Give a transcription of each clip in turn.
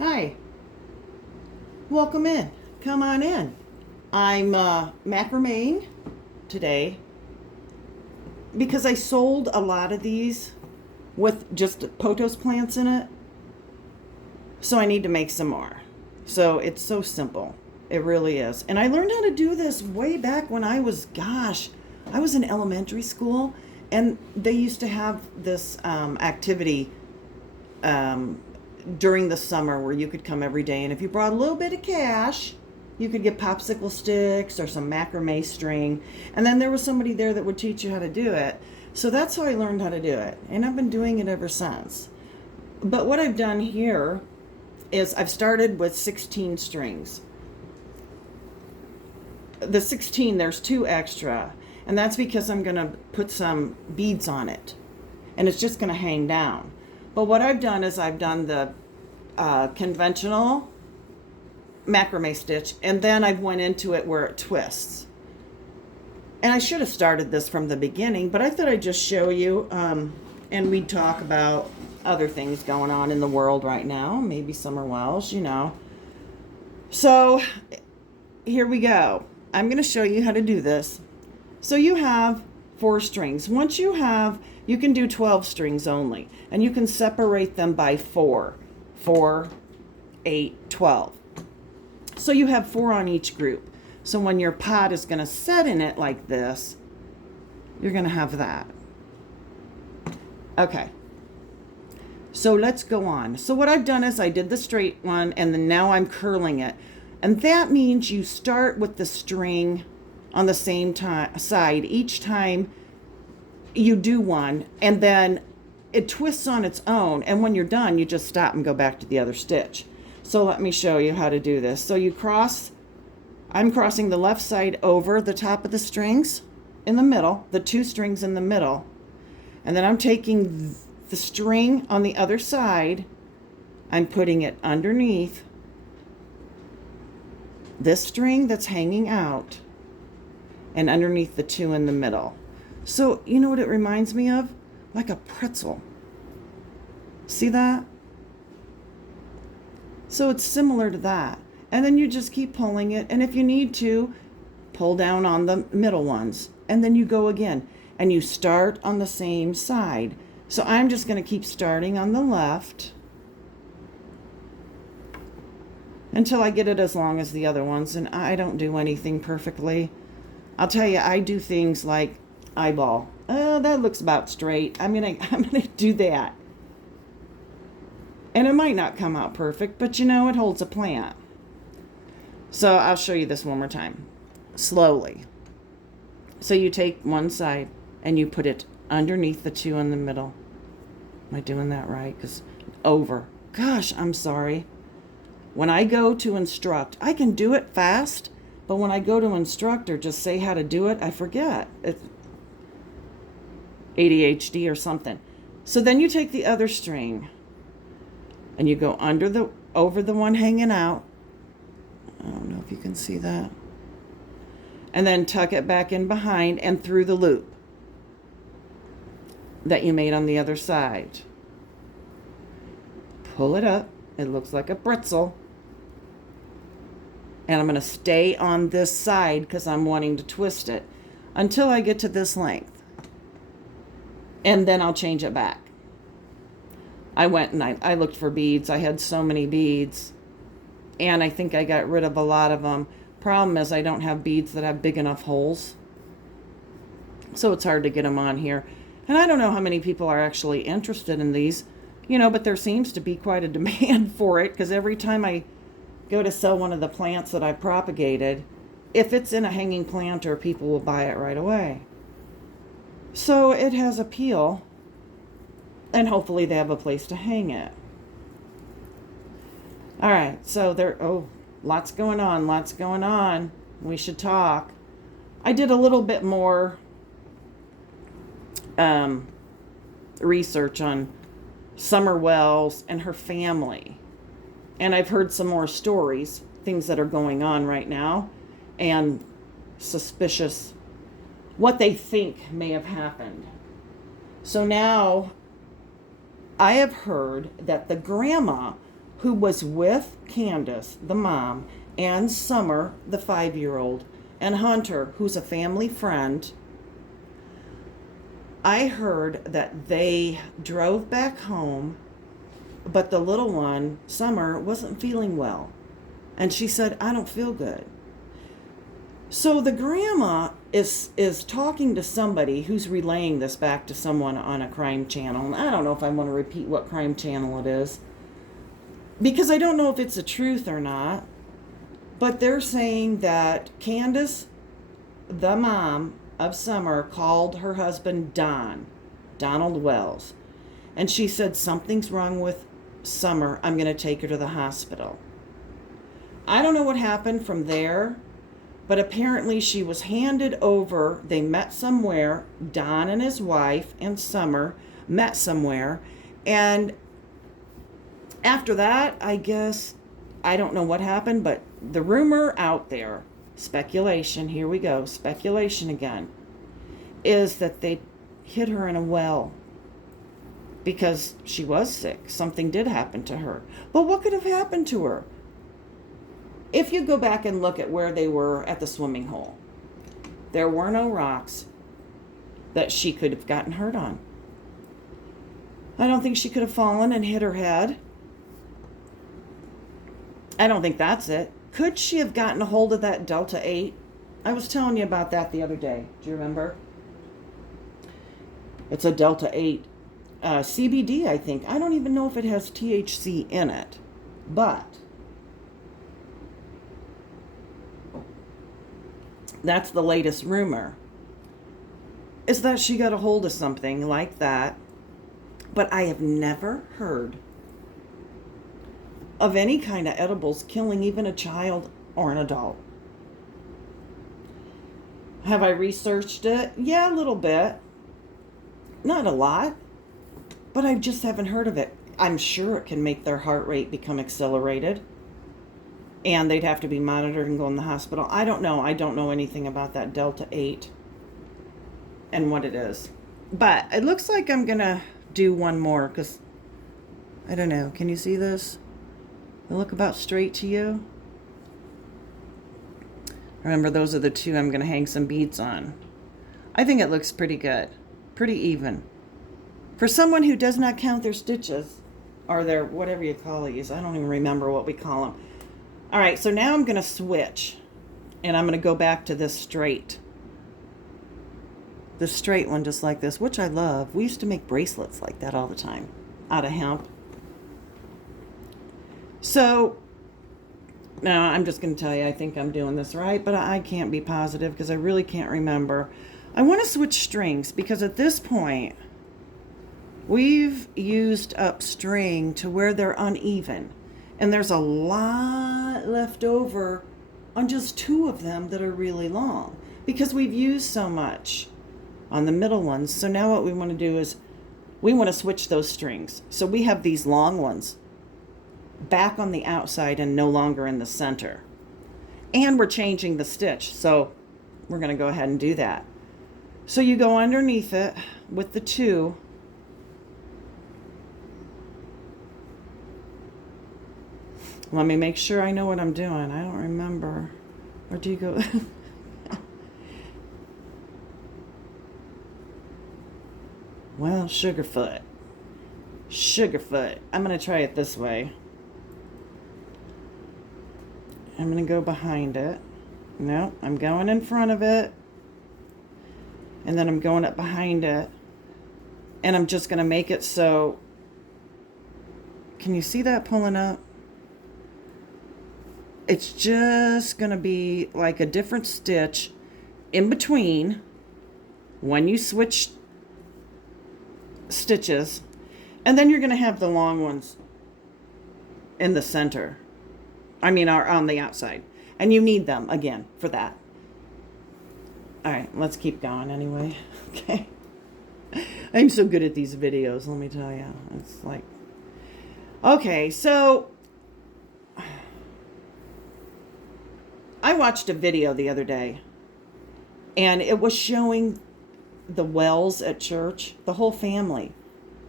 Hi, welcome in. Come on in. I'm Macrame today because I sold a lot of these with just pothos plants in it. So I need to make some more. So it's so simple. It really is. And I learned how to do this way back when I was in elementary school, and they used to have this activity during the summer where you could come every day, and if you brought a little bit of cash, you could get popsicle sticks or some macrame string, and then there was somebody there that would teach you how to do it. So that's how I learned how to do it, and I've been doing it ever since. But what I've done here is I've started with 16 strings. The 16, there's 2 extra, and that's because I'm going to put some beads on it, and it's just going to hang down. But what I've done is I've done the conventional macrame stitch, and then I went into it where it twists. And I should have started this from the beginning, but I thought I'd just show you, and we'd talk about other things going on in the world right now, maybe Summer Wells, So here we go. I'm going to show you how to do this. So you have 4 strings. Once you can do 12 strings only, and you can separate them by 4, 8, 12. So you have 4 on each group. So when your pot is going to set in it like this, you're going to have that. Okay. So let's go on. So what I've done is I did the straight one, and then now I'm curling it. And that means you start with the string on the same side each time you do one, and then it twists on its own, and when you're done, you just stop and go back to the other stitch. So let me show you how to do this. So I'm crossing the left side over the top of the strings in the middle, the 2 strings in the middle, and then I'm taking the string on the other side, I'm putting it underneath this string that's hanging out and underneath the 2 in the middle. So you know what it reminds me of? Like a pretzel. See that? So it's similar to that. And then you just keep pulling it, and if you need to, pull down on the middle ones, and then you go again, and you start on the same side. So I'm just going to keep starting on the left until I get it as long as the other ones, and I don't do anything perfectly. I'll tell you, I do things like eyeball. Oh, that looks about straight. I'm gonna do that. And it might not come out perfect, but it holds a plant. So I'll show you this one more time. Slowly. So you take one side and you put it underneath the 2 in the middle. Am I doing that right? Because over. Gosh, I'm sorry. When I go to instruct, I can do it fast, but when I go to instruct or just say how to do it, I forget. It's ADHD or something. So then you take the other string and you go over the one hanging out. I don't know if you can see that. And then tuck it back in behind and through the loop that you made on the other side. Pull it up. It looks like a pretzel. And I'm going to stay on this side because I'm wanting to twist it until I get to this length. And then I'll change it back. I went and I looked for beads. I had so many beads. And I think I got rid of a lot of them. Problem is I don't have beads that have big enough holes. So it's hard to get them on here. And I don't know how many people are actually interested in these. But there seems to be quite a demand for it, because every time I go to sell one of the plants that I propagated, if it's in a hanging planter, people will buy it right away. So it has appeal, and hopefully they have a place to hang it. All right, so lots going on. We should talk. I did a little bit more research on Summer Wells and her family. And I've heard some more stories, things that are going on right now, and suspicious what they think may have happened. So now I have heard that the grandma who was with Candace, the mom, and Summer, the 5-year-old, and Hunter, who's a family friend, I heard that they drove back home, but the little one, Summer, wasn't feeling well. And she said, I don't feel good. So the grandma is talking to somebody who's relaying this back to someone on a crime channel. And I don't know if I want to repeat what crime channel it is, because I don't know if it's the truth or not. But they're saying that Candace, the mom of Summer, called her husband Donald Wells. And she said, something's wrong with Summer. I'm going to take her to the hospital. I don't know what happened from there, but apparently she was handed over. They met somewhere. Don and his wife and Summer met somewhere. And after that, I guess, I don't know what happened, but the rumor out there, speculation, here we go, speculation again, is that they hid her in a well because she was sick. Something did happen to her. But what could have happened to her? If you go back and look at where they were at the swimming hole, there were no rocks that she could have gotten hurt on. I don't think she could have fallen and hit her head. I don't think that's it. Could she have gotten a hold of that Delta 8? I was telling you about that the other day. Do you remember? It's a Delta 8 CBD, I think. I don't even know if it has THC in it. But that's the latest rumor, is that she got a hold of something like that. But I have never heard of any kind of edibles killing even a child or an adult. Have I researched it? Yeah, a little bit. Not a lot. But I just haven't heard of it. I'm sure it can make their heart rate become accelerated. And they'd have to be monitored and go in the hospital. I don't know. I don't know anything about that Delta 8 and what it is. But it looks like I'm going to do one more because, I don't know. Can you see this? They look about straight to you. Remember, those are the two I'm going to hang some beads on. I think it looks pretty good. Pretty even. For someone who does not count their stitches, or their, whatever you call these. I don't even remember what we call them. All right, so now I'm going to switch. And I'm going to go back to this straight. This straight one just like this, which I love. We used to make bracelets like that all the time. Out of hemp. So, now I'm just going to tell you, I think I'm doing this right, but I can't be positive because I really can't remember. I want to switch strings because at this point, we've used up string to where they're uneven. And there's a lot left over on just 2 of them that are really long because we've used so much on the middle ones. So now what we want to do is we want to switch those strings. So we have these long ones back on the outside and no longer in the center. And we're changing the stitch. So we're going to go ahead and do that. So you go underneath it with the 2. Let me make sure I know what I'm doing. I don't remember. Or do you go? Well, Sugarfoot. I'm going to try it this way. I'm going to go behind it. No, I'm going in front of it. And then I'm going up behind it. And I'm just going to make it so... Can you see that pulling up? It's just going to be like a different stitch in between when you switch stitches. And then you're going to have the long ones in the center. I mean, are on the outside. And you need them, again, for that. All right, let's keep going anyway. Okay. I'm so good at these videos, let me tell you. It's like... Okay, so... I watched a video the other day. And it was showing the Wells at church. The whole family.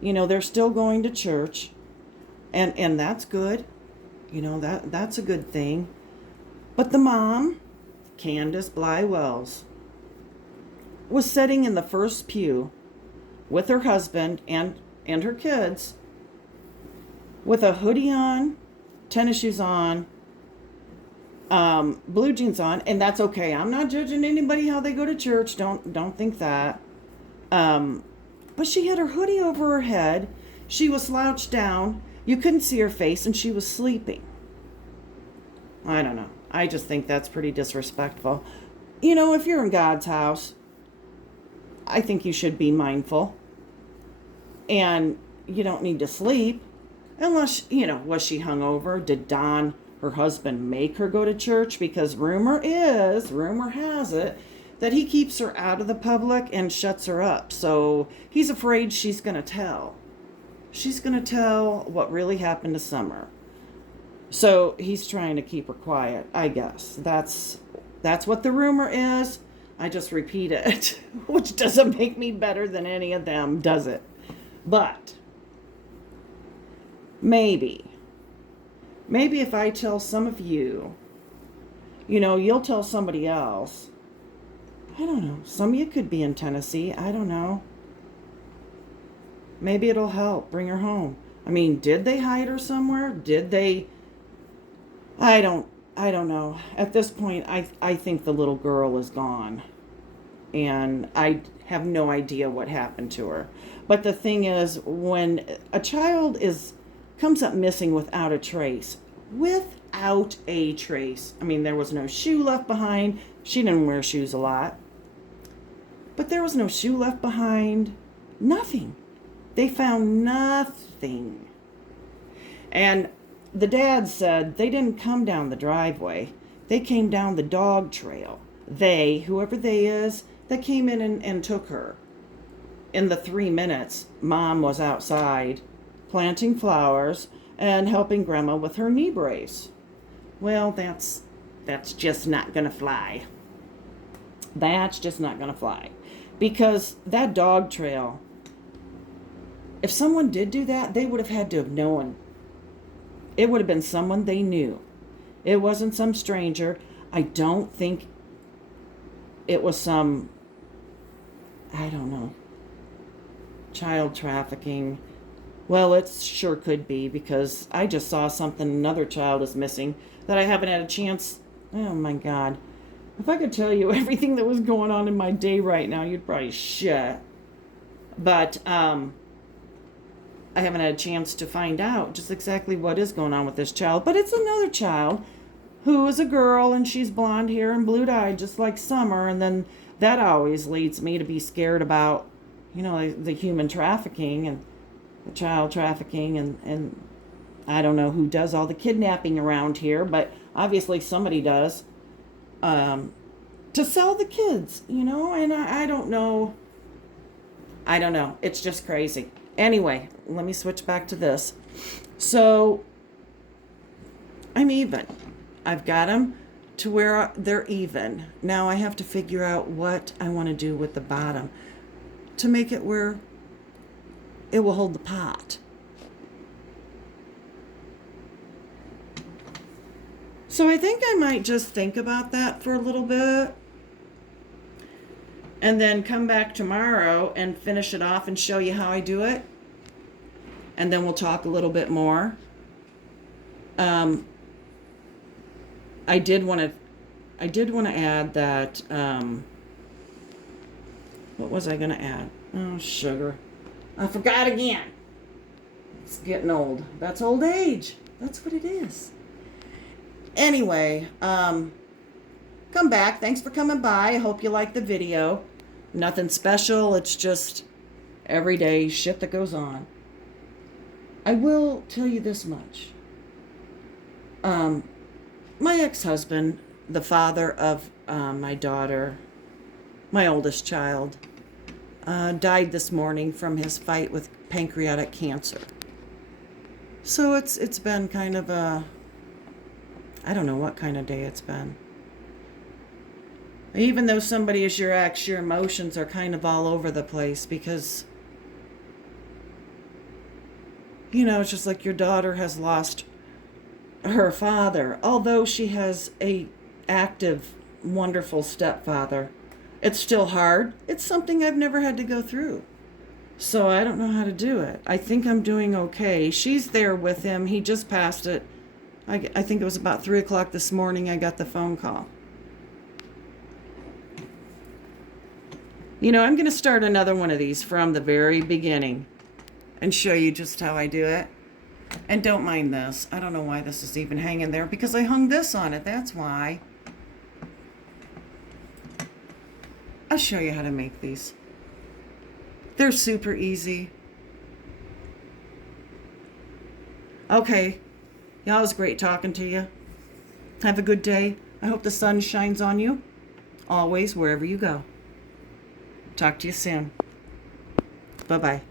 You know, they're still going to church. And that's good. That's a good thing. But the mom, Candace Bly Wells, was sitting in the first pew with her husband and her kids with a hoodie on, tennis shoes on, blue jeans on, and that's okay. I'm not judging anybody how they go to church. Don't think that. But she had her hoodie over her head. She was slouched down. You couldn't see her face, and she was sleeping. I don't know. I just think that's pretty disrespectful. If you're in God's house, I think you should be mindful. And you don't need to sleep. Unless, was she hungover? Did Don, her husband, make her go to church? Because rumor has it, that he keeps her out of the public and shuts her up. So he's afraid she's going to tell. She's going to tell what really happened to Summer. So he's trying to keep her quiet, I guess. That's what the rumor is. I just repeat it, which doesn't make me better than any of them, does it? But maybe if I tell some of you, you'll tell somebody else. I don't know. Some of you could be in Tennessee. I don't know. Maybe it'll help bring her home. I mean, did they hide her somewhere? Did they? I don't know. At this point, I think the little girl is gone. And I have no idea what happened to her. But the thing is, when a child comes up missing without a trace, I mean, there was no shoe left behind. She didn't wear shoes a lot. But there was no shoe left behind. Nothing. They found nothing. And the dad said they didn't come down the driveway. They came down the dog trail. Whoever they is, that came in and took her. In the 3 minutes, Mom was outside planting flowers and helping Grandma with her knee brace. Well, that's just not going to fly. That's just not going to fly. Because that dog trail, if someone did do that, they would have had to have known. It would have been someone they knew. It wasn't some stranger. I don't think it was some, I don't know, child trafficking. Well, it sure could be, because I just saw something, another child is missing, that I haven't had a chance. Oh my God. If I could tell you everything that was going on in my day right now, you'd probably shut. But I haven't had a chance to find out just exactly what is going on with this child. But it's another child who is a girl, and she's blonde hair and blue-eyed, just like Summer. And then that always leads me to be scared about, the human trafficking and the child trafficking. And I don't know who does all the kidnapping around here, but obviously somebody does. To sell the kids, and I don't know. I don't know. It's just crazy. Anyway, let me switch back to this. So, I'm even. I've got them to where they're even. Now I have to figure out what I want to do with the bottom to make it where it will hold the pot. So I think I might just think about that for a little bit and then come back tomorrow and finish it off and show you how I do it. And then we'll talk a little bit more. I did want to add that, what was I going to add? Oh, sugar. I forgot again. It's getting old. That's old age. That's what it is. Anyway, come back. Thanks for coming by. I hope you liked the video. Nothing special. It's just everyday shit that goes on. I will tell you this much. My ex-husband, the father of my daughter, my oldest child, died this morning from his fight with pancreatic cancer. So it's been kind of a, I don't know what kind of day it's been. Even though somebody is your ex, your emotions are kind of all over the place because, it's just like your daughter has lost her father, although she has a active, wonderful stepfather. It's still hard. It's something I've never had to go through. So I don't know how to do it. I think I'm doing okay. She's there with him. He just passed it. I think it was about 3 o'clock this morning I got the phone call. You know, I'm going to start another one of these from the very beginning and show you just how I do it. And don't mind this. I don't know why this is even hanging there, because I hung this on it. That's why. I'll show you how to make these. They're super easy. Okay. Y'all, it was great talking to you. Have a good day. I hope the sun shines on you. Always, wherever you go. Talk to you soon. Bye-bye.